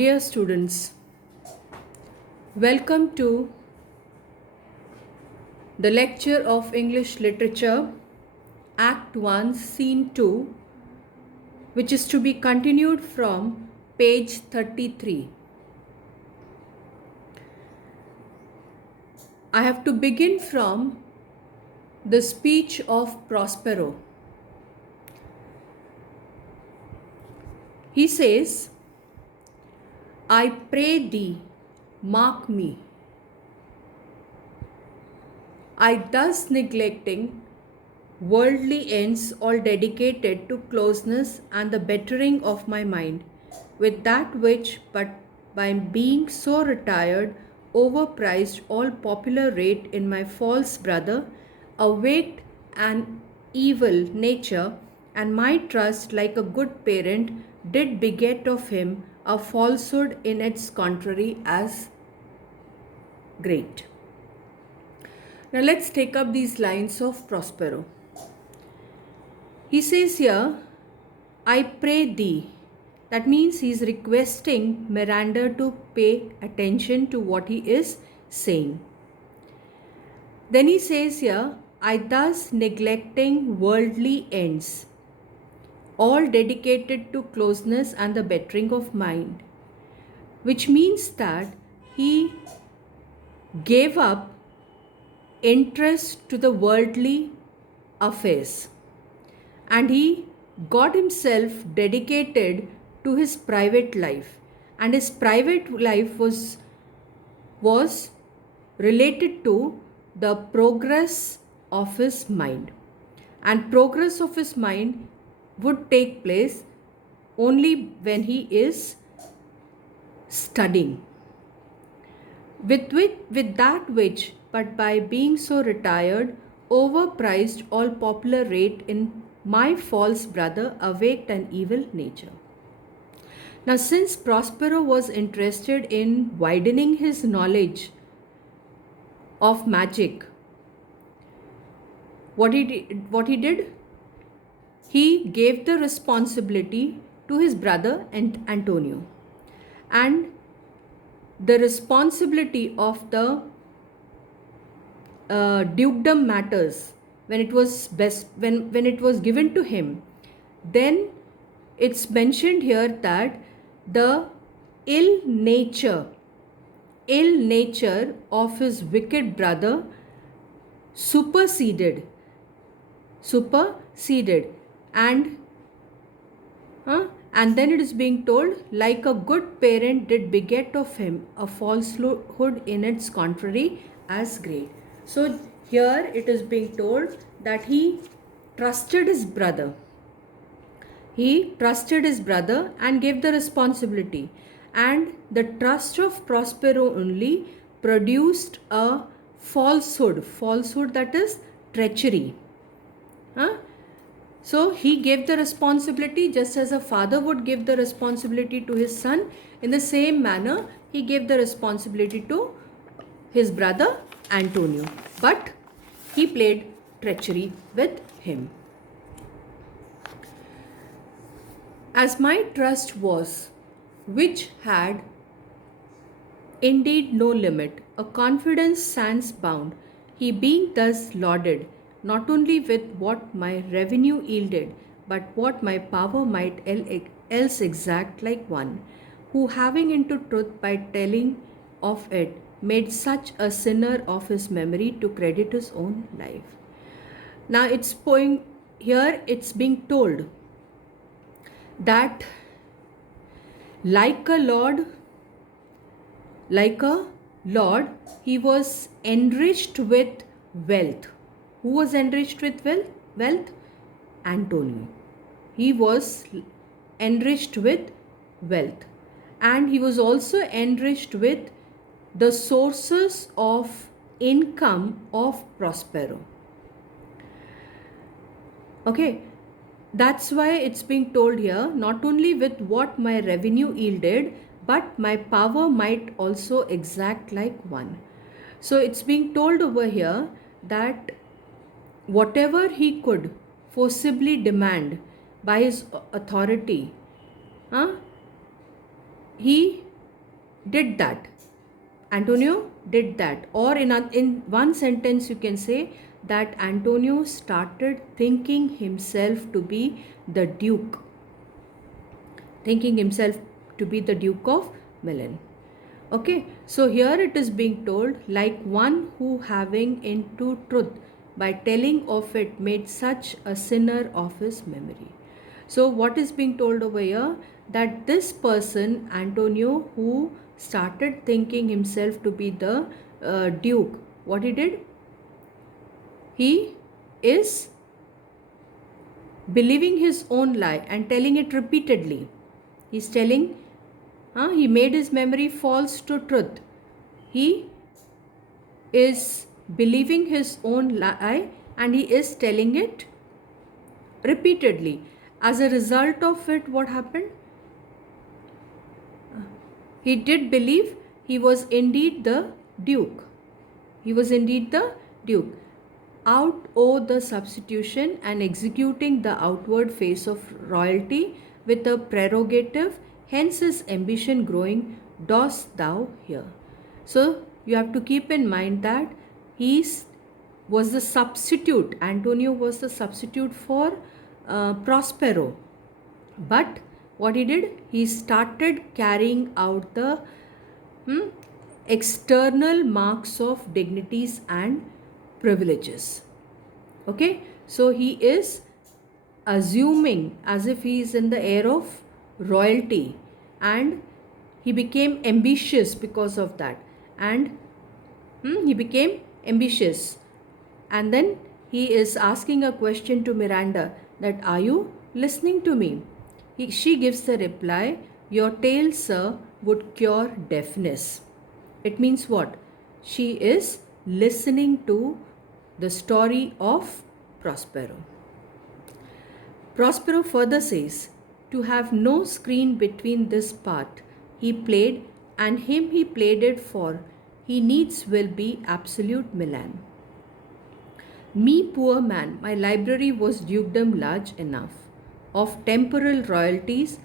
Dear students, welcome to the lecture of English Literature, Act 1, Scene 2, which is to be continued from page 33. I have to begin from the speech of Prospero. He says, I pray thee, mark me. I thus neglecting worldly ends all dedicated to closeness and the bettering of my mind, with that which, but by being so retired, overprized all popular rate in my false brother, awaked an evil nature, and my trust, like a good parent, did beget of him a falsehood in its contrary as great. Now let's take up these lines of Prospero. He says here, I pray thee. That means he is requesting Miranda to pay attention to what he is saying. Then he says here, I thus neglecting worldly ends, all dedicated to closeness and the bettering of mind, which means that he gave up interest to the worldly affairs and he got himself dedicated to his private life, and his private life was related to the progress of his mind, and progress of his mind would take place only when he is studying with that which, but by being so retired, overprized all popular rate in my false brother, awaked an evil nature. Now, since Prospero was interested in widening his knowledge of magic, what he did, he gave the responsibility to his brother Antonio, and the responsibility of the dukedom matters when it was given to him. Then it's mentioned here that the ill nature of his wicked brother superseded and then it is being told, like a good parent did beget of him a falsehood in its contrary as great. So here it is being told that he trusted his brother. He trusted his brother and gave the responsibility. And the trust of Prospero only produced a falsehood that is treachery. So he gave the responsibility just as a father would give the responsibility to his son. In the same manner, he gave the responsibility to his brother Antonio. But he played treachery with him. As my trust was, which had indeed no limit, a confidence sans bound, he being thus lauded, not only with what my revenue yielded, but what my power might else exact, like one, who having into truth by telling of it, made such a sinner of his memory to credit his own life. Now it's being told that like a lord, he was enriched with wealth. Who was enriched with wealth? Antonio. He was enriched with wealth, and he was also enriched with the sources of income of Prospero. Okay, that's why it's being told here, not only with what my revenue yielded, but my power might also exact like one. So it's being told over here that whatever he could forcibly demand by his authority, he did that. Antonio did that. Or in one sentence, you can say that Antonio started thinking himself to be the Duke, thinking himself to be the Duke of Milan. Okay, so here it is being told, like one who having into truth by telling of it made such a sinner of his memory. So what is being told over here, that this person Antonio, who started thinking himself to be the Duke, what he did, he is believing his own lie and telling it repeatedly. He's telling, he made his memory false to truth. He is believing his own lie and he is telling it repeatedly. As a result of it, what happened? He did believe he was indeed the Duke. He was indeed the Duke. Out o the substitution and executing the outward face of royalty with a prerogative, hence his ambition growing, dost thou hear. So you have to keep in mind that he was the substitute. Antonio was the substitute for Prospero. But what he did, he started carrying out the external marks of dignities and privileges. Okay, so he is assuming as if he is in the air of royalty, and he became ambitious because of that. And he became ambitious, and then he is asking a question to Miranda, that are you listening to me? She gives the reply, your tale, sir, would cure deafness. It means what? She is listening to the story of Prospero. Prospero further says, to have no screen between this part he played and him he played it for, he needs will be absolute Milan. Me, poor man, my library was dukedom large enough. Of temporal royalties,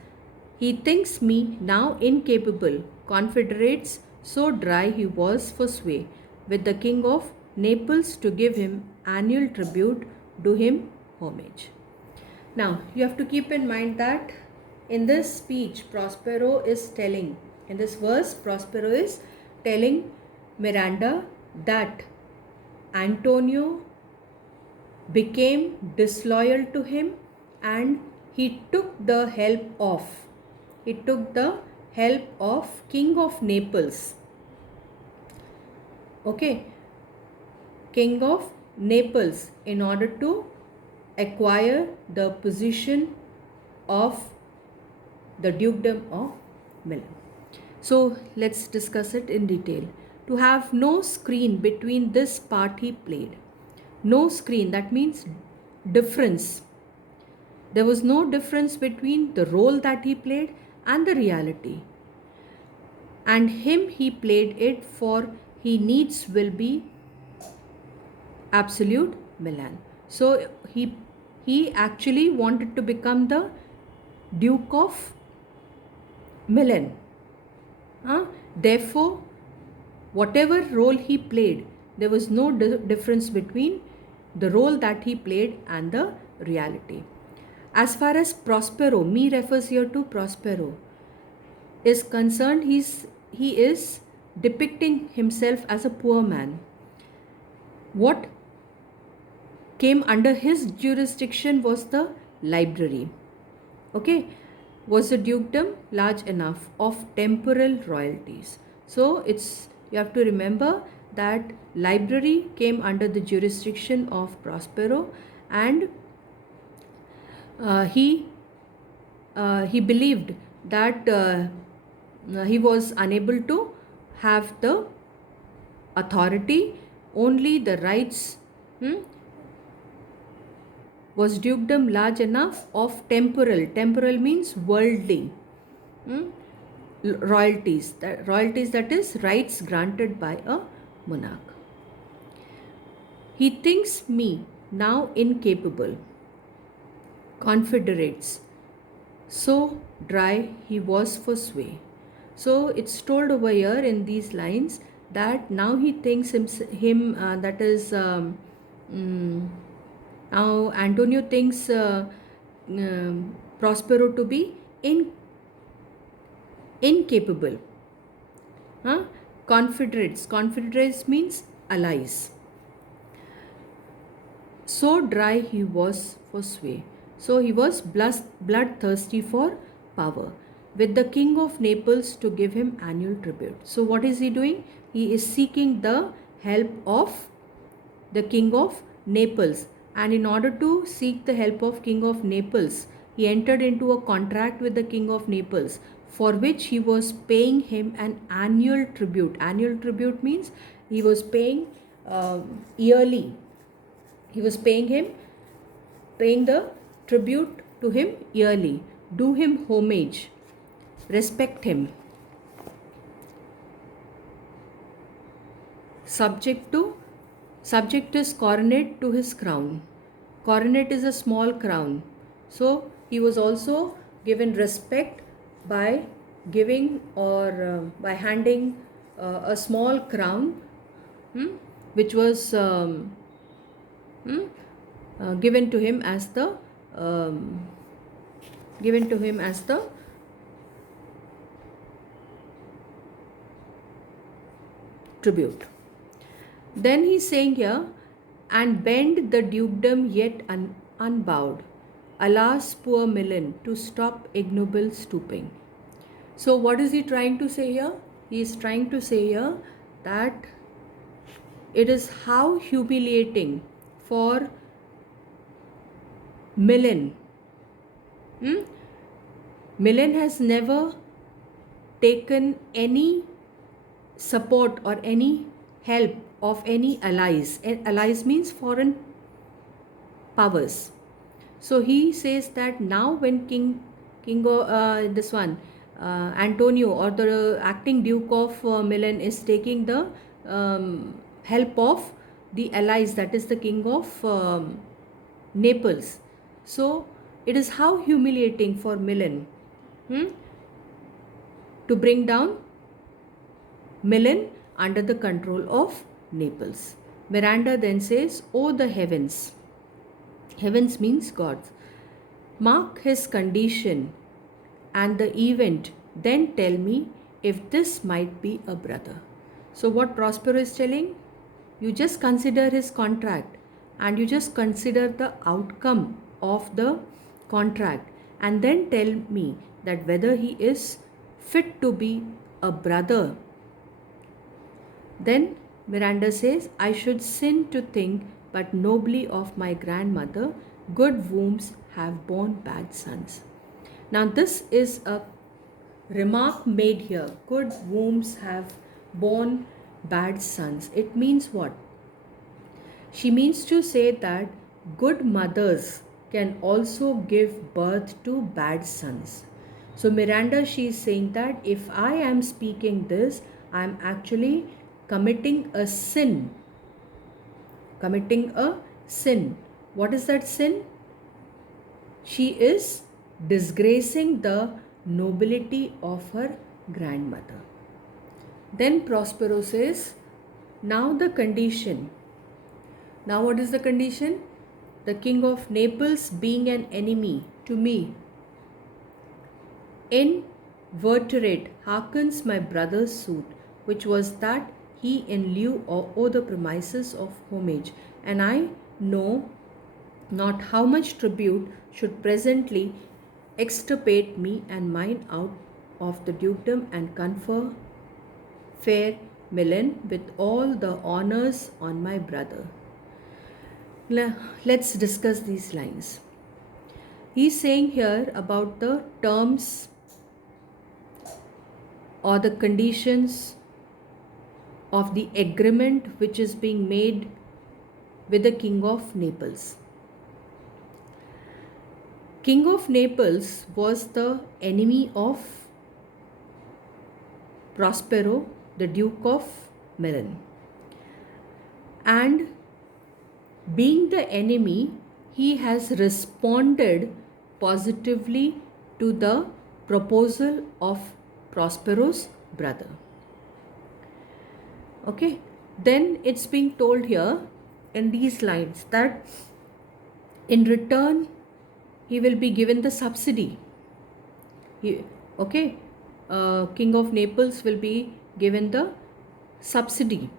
he thinks me now incapable, confederates, so dry he was for sway, with the king of Naples to give him annual tribute, do him homage. Now, you have to keep in mind that in this speech, Prospero is telling, in this verse, Prospero is telling Miranda that Antonio became disloyal to him and he took the help of King of Naples. Okay, King of Naples, in order to acquire the position of the dukedom of Milan. So let's discuss it in detail. To have no screen between this part he played. No screen, that means difference. There was no difference between the role that he played and the reality. And him he played it for, he needs will be absolute Milan. So he actually wanted to become the Duke of Milan. Therefore, whatever role he played, there was no difference between the role that he played and the reality. As far as Prospero, me refers here to Prospero, is concerned, he is depicting himself as a poor man. What came under his jurisdiction was the library. Okay, was the dukedom large enough of temporal royalties. So you have to remember that library came under the jurisdiction of Prospero, and he believed that he was unable to have the authority, only the rights was dukedom large enough of temporal means worldly royalties, that is rights granted by a monarch. He thinks me now incapable, confederates, so dry he was for sway. So it's told over here in these lines that now he thinks him that is mm, now Antonio thinks Prospero to be incapable. Huh? Confederates means allies. So dry he was for sway. So he was bloodthirsty for power, with the king of Naples to give him annual tribute. So what is he doing? He is seeking the help of the king of Naples. And in order to seek the help of king of Naples, he entered into a contract with the king of Naples, for which he was paying him an annual tribute. Annual tribute means he was paying yearly. He was paying the tribute to him yearly. Do him homage, respect him, subject his coronet to his crown. Coronet is a small crown. So he was also given respect by giving or by handing a small crown, which was given to him as the um, given to him as the tribute. Then he's saying here, and bend the dukedom yet unbowed. Alas, poor Milan, to stop ignoble stooping. So, what is he trying to say here? He is trying to say here that it is how humiliating for Milan. Milan has never taken any support or any help of any allies. Allies means foreign powers. So he says that now when Antonio or the acting Duke of Milan is taking the help of the allies, that is the king of Naples. So it is how humiliating for Milan to bring down Milan under the control of Naples. Miranda then says, "Oh, the heavens." Heavens means gods. "Mark his condition and the event, then tell me if this might be a brother." So, what Prospero is telling, you just consider his contract and you just consider the outcome of the contract, and then tell me that whether he is fit to be a brother. Then Miranda says, "I should sin to think but nobly of my grandmother. Good wombs have borne bad sons." Now, this is a remark made here. Good wombs have borne bad sons. It means what? She means to say that good mothers can also give birth to bad sons. So, Miranda, she is saying that if I am speaking this, I am actually committing a sin. Committing a sin. What is that sin? She is disgracing the nobility of her grandmother. Then Prospero says, now the condition. Now what is the condition? The king of Naples being an enemy to me. Inverterate hearkens my brother's suit, which was that he in lieu owe the premises of homage, and I know not how much tribute should presently extirpate me and mine out of the dukedom and confer fair Milan with all the honors on my brother. Let's discuss these lines. He's saying here about the terms or the conditions of the agreement which is being made with the king of Naples. King of Naples was the enemy of Prospero, the Duke of Milan. And being the enemy, he has responded positively to the proposal of Prospero's brother. Okay, then it's being told here in these lines that in return he will be given the subsidy. He, okay, King of Naples will be given the subsidy.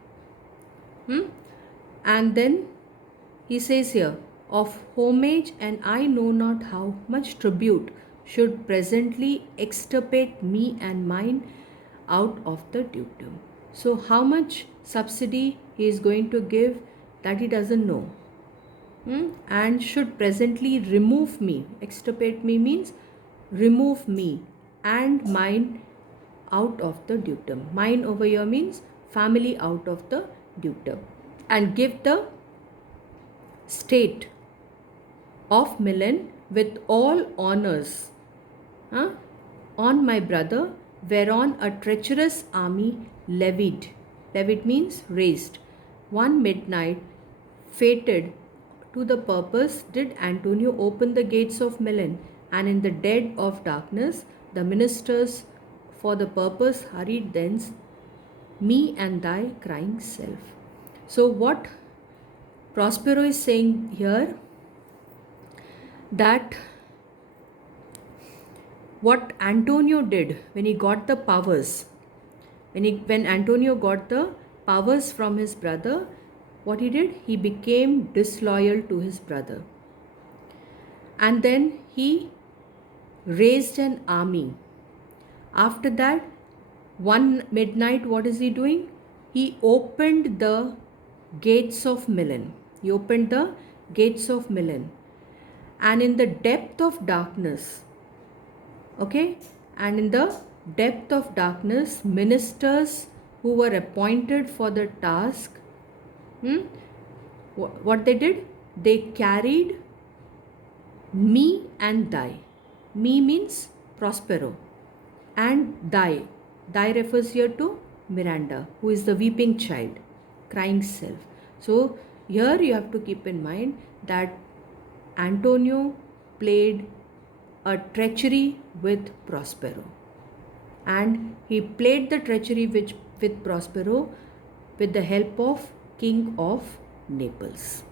And then he says here, of homage, and I know not how much tribute should presently extirpate me and mine out of the dukedom. So, how much subsidy he is going to give, that he doesn't know. And should presently remove me. Extirpate me means remove me and mine out of the dukedom. Mine over here means family out of the dukedom. And give the state of Milan with all honors on my brother, whereon a treacherous army levied. Levied means raised. One midnight, fated to the purpose, did Antonio open the gates of Milan, and in the dead of darkness, the ministers for the purpose hurried thence, me and thy crying self. So, what Prospero is saying here, that what Antonio did when he got the powers, when Antonio got the powers from his brother, what he did, he became disloyal to his brother. And then he raised an army. After that, one midnight, what is he doing? He opened the gates of Milan. He opened the gates of Milan. And in the depth of darkness, okay, and in the depth of darkness, ministers who were appointed for the task, what they did? They carried me and thy. Me means Prospero, and thy. Thy refers here to Miranda, who is the weeping child, crying self. So here you have to keep in mind that Antonio played a treachery with Prospero, and he played the treachery with Prospero with the help of King of Naples.